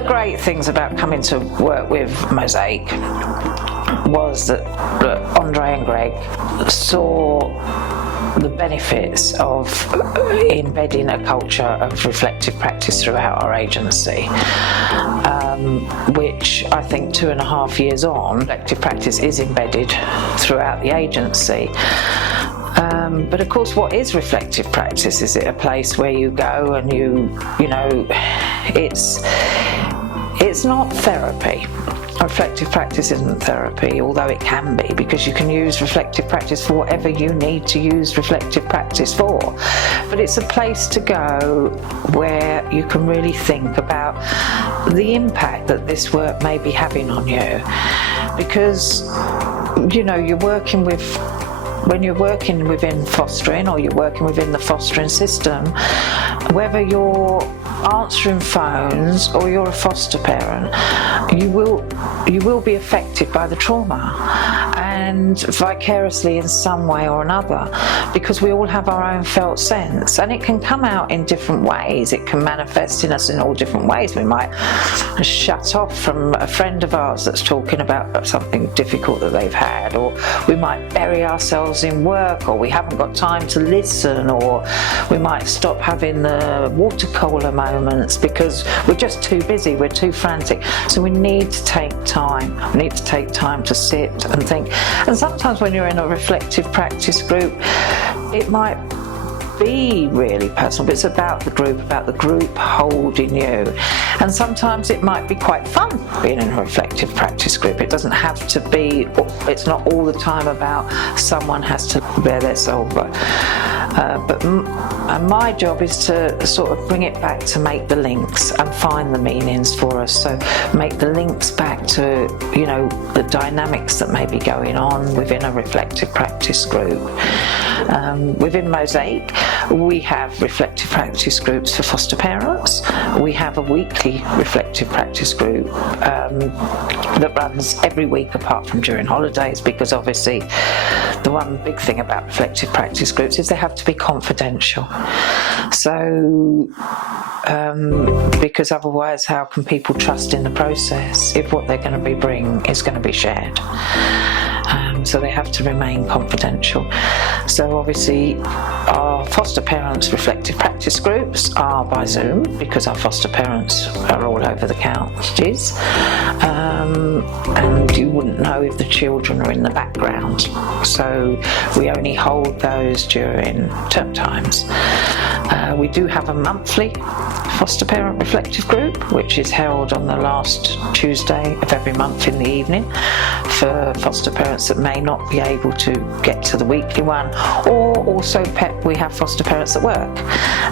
the great things about coming to work with Mosaic was that Andre and Greg saw the benefits of embedding a culture of reflective practice throughout our agency, which I think 2.5 years on, reflective practice is embedded throughout the agency. But of course, what is reflective practice? Is it a place where you go and you know, it's not therapy. Reflective practice isn't therapy, although it can be, because you can use reflective practice for whatever you need to use reflective practice for. But it's a place to go where you can really think about the impact that this work may be having on you. Because, you know, when you're working within fostering, or you're working within the fostering system, whether you're answering phones or you're a foster parent, you will be affected by the trauma, and vicariously in some way or another, because we all have our own felt sense, and it can come out in different ways. It can manifest in us in all different ways. We might shut off from a friend of ours that's talking about something difficult that they've had, or we might bury ourselves in work, or we haven't got time to listen, or we might stop having the water cooler moments because we're just too busy, we're too frantic. So we need to take time. We need to take time to sit and think. And sometimes when you're in a reflective practice group, it might be really personal, but it's about the group holding you. And sometimes it might be quite fun being in a reflective practice group. It doesn't have to be, it's not all the time about someone has to bear their soul. But my job is to sort of bring it back to make the links and find the meanings for us. So make the links back to, you know, the dynamics that may be going on within a reflective practice group. Within Mosaic, we have reflective practice groups for foster parents. We have a weekly reflective practice group that runs every week apart from during holidays, because obviously the one big thing about reflective practice groups is they have to be confidential. So because otherwise how can people trust in the process if what they're going to be bringing is going to be shared? So they have to remain confidential. So obviously our foster parents reflective practice groups are by Zoom, because our foster parents are all over the counties, and you wouldn't know if the children are in the background. So we only hold those during term times. We do have a monthly foster parent reflective group, which is held on the last Tuesday of every month in the evening for foster parents that may not be able to get to the weekly one. Or also we have foster parents at work,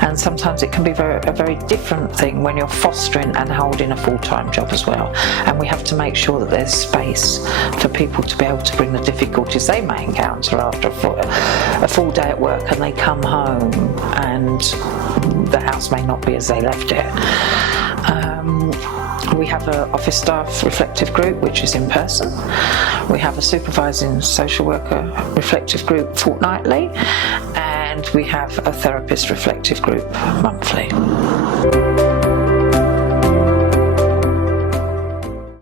and sometimes it can be a very different thing when you're fostering and holding a full-time job as well. And we have to make sure that there's space for people to be able to bring the difficulties they may encounter after a full day at work, and they come home and the house may not be as they left it. We have an office staff reflective group, which is in person. We have a supervising social worker reflective group fortnightly, and we have a therapist reflective group monthly.